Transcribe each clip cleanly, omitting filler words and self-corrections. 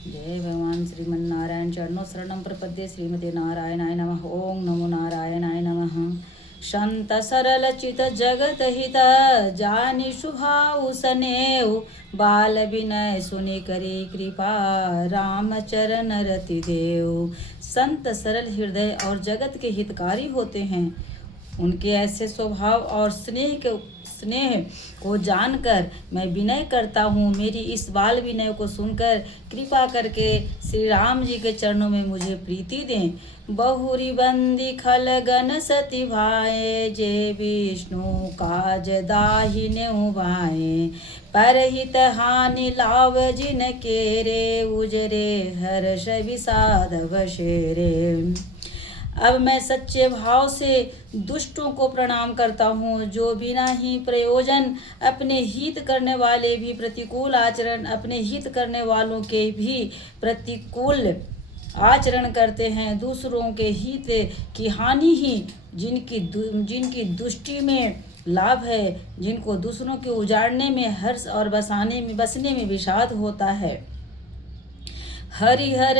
जय भगवान श्रीमन्नारायण। चरणों शरणं प्रपद्ये। श्रीमते नारायणाय नमः। ओं नमो नारायणाय नमः। शांत सरल चित जगत हित जानि शुभाउ सनेऊ बाल विनय सुनि करी कृपा राम चरण रति देव। संत सरल हृदय और जगत के हितकारी होते हैं। उनके ऐसे स्वभाव और स्नेह को जानकर मैं विनय करता हूँ। मेरी इस बाल विनय को सुनकर कृपा करके श्री राम जी के चरणों में मुझे प्रीति दें। बहुरी बंदी खल गन सती भाए जे विष्णु काज दाहिने उबाए परहित हानि लाभ जिन के रे उजरे हर्ष विषाद बशेरे। अब मैं सच्चे भाव से दुष्टों को प्रणाम करता हूँ, जो बिना ही प्रयोजन अपने हित करने वाले भी प्रतिकूल आचरण अपने हित करने वालों के भी प्रतिकूल आचरण करते हैं। दूसरों के हित की हानि ही जिनकी दृष्टि में लाभ है, जिनको दूसरों के उजाड़ने में हर्ष और बसने में विषाद होता है। हरिहर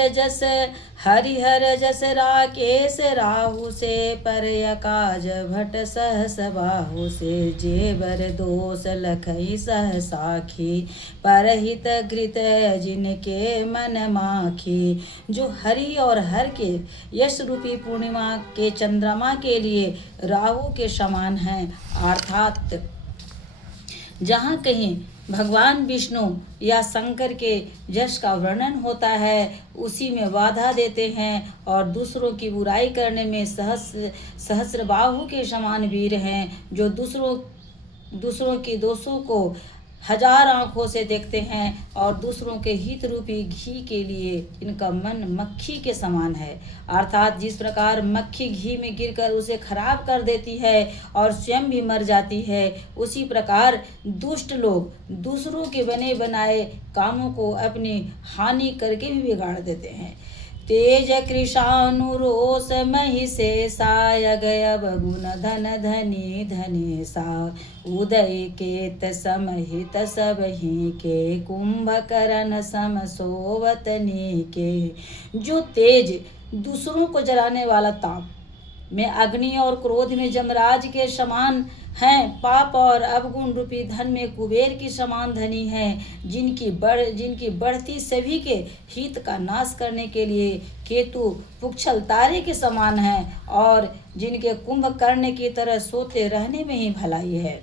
जस राकेश राहु से परय काज भट सहस बाहु से जेबर दोष लखई सह साखी परहित घृत जिनके मन माखी। जो हरि और हर के यश रूपी पूर्णिमा के चंद्रमा के लिए राहु के समान हैं, अर्थात जहाँ कहीं भगवान विष्णु या शंकर के यश का वर्णन होता है उसी में बाधा देते हैं, और दूसरों की बुराई करने में सहस्रबाहु के समान वीर हैं, जो दूसरों के दोषों को हजार आंखों से देखते हैं और दूसरों के हित रूपी घी के लिए इनका मन मक्खी के समान है। अर्थात जिस प्रकार मक्खी घी में गिरकर उसे खराब कर देती है और स्वयं भी मर जाती है, उसी प्रकार दुष्ट लोग दूसरों के बने बनाए कामों को अपनी हानि करके भी बिगाड़ देते हैं। तेज कृशानुरोष महिषेषाय गय बगुन धन धनी धनेशा उदय केत समहित सबहि के कुंभकर्ण सम सोवतनी के। जो तेज दूसरों को जलाने वाला ताप में अग्नि और क्रोध में जमराज के समान हैं, पाप और अवगुण रूपी धन में कुबेर की समान धनी हैं, जिनकी बढ़ती सभी के हित का नाश करने के लिए केतु पुच्छल तारे के समान हैं, और जिनके कुंभकर्ण की तरह सोते रहने में ही भलाई है।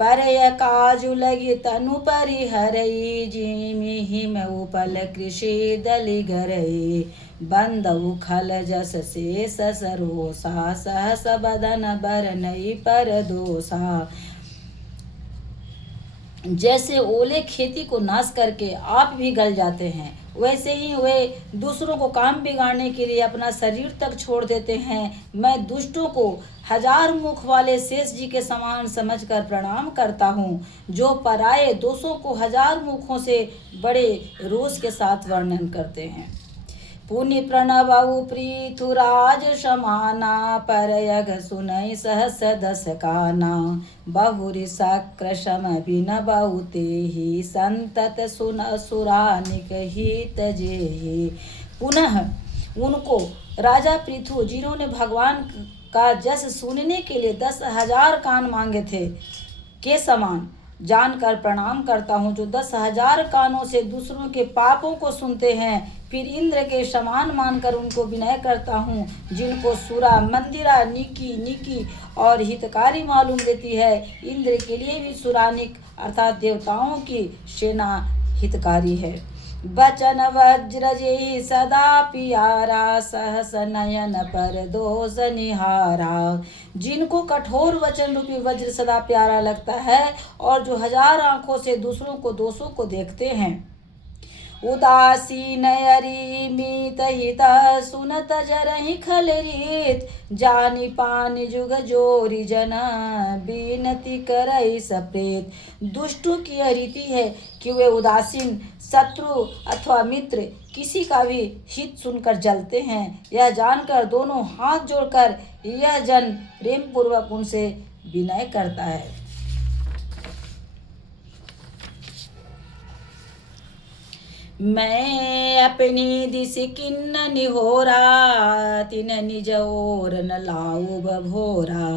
परय काजु लगी तनु परिहरई जिमि हिम उपल कृषि दलि गरई बंदउ खल जस से ससरोसा सहस बदन बरनई पर दोसा। जैसे ओले खेती को नाश करके आप भी गल जाते हैं, वैसे ही वे दूसरों को काम बिगाड़ने के लिए अपना शरीर तक छोड़ देते हैं। मैं दुष्टों को हजार मुख वाले शेष जी के समान समझकर प्रणाम करता हूँ, जो पराये दोषों को हजार मुखों से बड़े रोष के साथ वर्णन करते हैं। पुनि प्रणवउ पृथुराज समाना परयग सुनई सहस दस काना बहुरि शक्र सम बिनबउ तेहि संतत सुन सुरानिक हित जेहि। पुनः उनको राजा पृथु, जिन्होंने भगवान का जस सुनने के लिए 10,000 कान मांगे थे, के समान जानकर प्रणाम करता हूँ, जो 10,000 कानों से दूसरों के पापों को सुनते हैं। फिर इंद्र के समान मानकर उनको विनय करता हूँ, जिनको सुरा मंदिरा निकी और हितकारी मालूम देती है। इंद्र के लिए भी सुरानिक अर्थात देवताओं की सेना हितकारी है। बचन वज्र जे सदा पियारा सहस नयन पर दोष निहारा। जिनको कठोर वचन रूपी वज्र सदा प्यारा लगता है और जो हजार आंखों से दूसरों को दोषों को देखते हैं। उदासीन अरिमित हित सुनत जरहि खल रीत जानि पानि जुग जोरी जना बीनति करई सप्रेत। दुष्टों की यह रीति है कि वे उदासीन शत्रु अथवा मित्र किसी का भी हित सुनकर जलते हैं। यह जानकर दोनों हाथ जोड़कर यह जन प्रेम पूर्वक उनसे विनय करता है। मैं अपनी दिस किन्न निहोरा तिन निज ओर न लाऊ बभोरा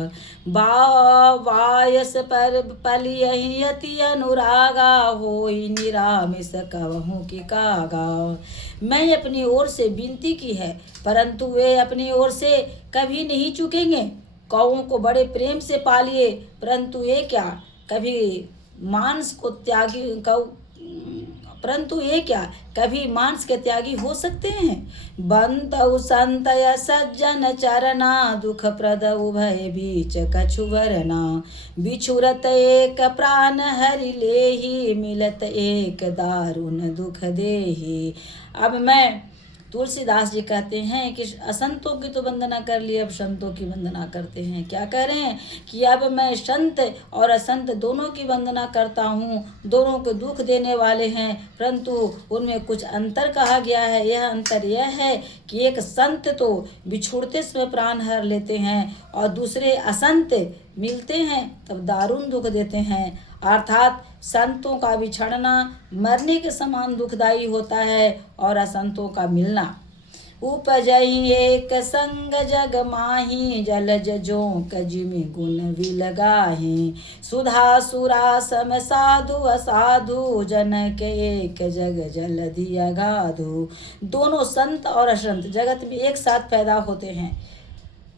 वायस पर पलियहि अति अनुरागा होई निरामिस कहूँ कि कागा। मैं अपनी ओर से विनती की है परंतु वे अपनी ओर से कभी नहीं चुकेंगे। कौओं को बड़े प्रेम से पालिए परंतु ये क्या कभी मांस को त्यागी परंतु ये क्या कभी मांस के त्यागी हो सकते हैं। बंतउ संतय सज्जन चरना दुख प्रद उभय बीच कछु वरना बिछुरत एक प्राण हरि लेहि मिलत एक दारुण दुख देहि। अब मैं तुलसीदास जी कहते हैं कि असंतों की तो वंदना कर ली, अब संतों की वंदना करते हैं। क्या कह रहे हैं कि अब मैं संत और असंत दोनों की वंदना करता हूँ। दोनों को दुख देने वाले हैं परंतु उनमें कुछ अंतर कहा गया है। यह अंतर यह है कि एक संत तो बिछुड़ते समय प्राण हर लेते हैं और दूसरे असंत मिलते हैं तब दारुण दुख देते हैं। अर्थात संतों का बिछड़ना मरने के समान दुखदायी होता है और असंतों का मिलना। उपजहि एक संग जग माही जलज जोंक जिमि गुण विलगाही सुधा सुरा सम साधु असाधु जनक एक जग जलधि अगाधु। दोनों संत और असंत जगत में एक साथ पैदा होते हैं।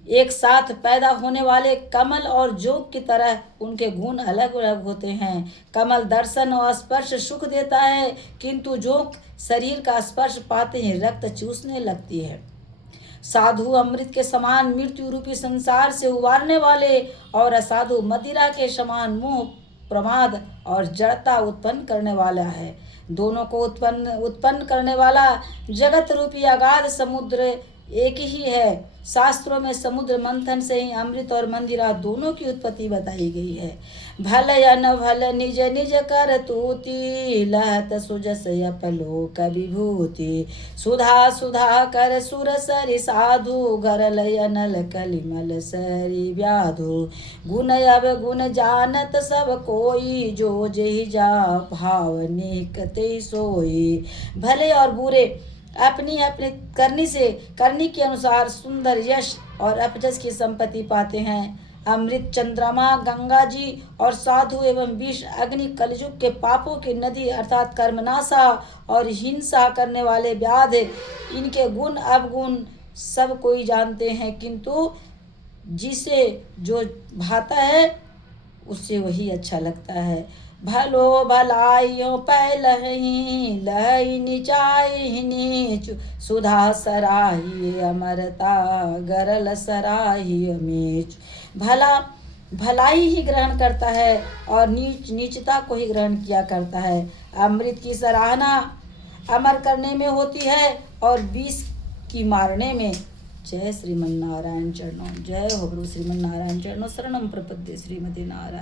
एक साथ पैदा होने वाले कमल और जोग की तरह उनके गुण अलग अलग होते हैं। कमल दर्शन और स्पर्श सुख देता है किंतु जोग शरीर का स्पर्श पाते ही रक्त चूसने लगती है। साधु अमृत के समान मृत्यु रूपी संसार से उबारने वाले और असाधु मदिरा के समान मोह प्रमाद और जड़ता उत्पन्न करने वाला है। दोनों को उत्पन्न करने वाला जगत रूपी अगाध समुद्र एक ही है। शास्त्रों में समुद्र मंथन से ही अमृत और मंदिरा दोनों की उत्पत्ति बताई गई है। भल या न भल निज निज कर तूति लहत सुजस अपलोक विभूति सुधा सुधा कर सुर सरि साधु गरल नल कलिमल सरि व्याधु गुण अब गुण जानत सब कोई जो जेहि जा भाव निकते सोई। भले और बुरे अपनी अपनी करनी के अनुसार सुंदर यश और अपजस की संपत्ति पाते हैं। अमृत चंद्रमा गंगा जी और साधु एवं विष अग्नि कलयुग के पापों की नदी अर्थात कर्मनाशा और हिंसा करने वाले व्याध इनके गुण अवगुण सब कोई जानते हैं किंतु जिसे जो भाता है उससे वही अच्छा लगता है। भलो भलाइयों पैलहि लहि निचाई नीच सुधा सराही अमरता गरल सराही मीच। भला भलाई ही ग्रहण करता है और नीच नीचता को ही ग्रहण किया करता है। अमृत की सराहना अमर करने में होती है और विष की मारने में। जय श्रीमन नारायण चरणों। जय हो गुरु श्रीमन नारायण चरणों शरणम प्रपद्ये श्रीमती नारायण।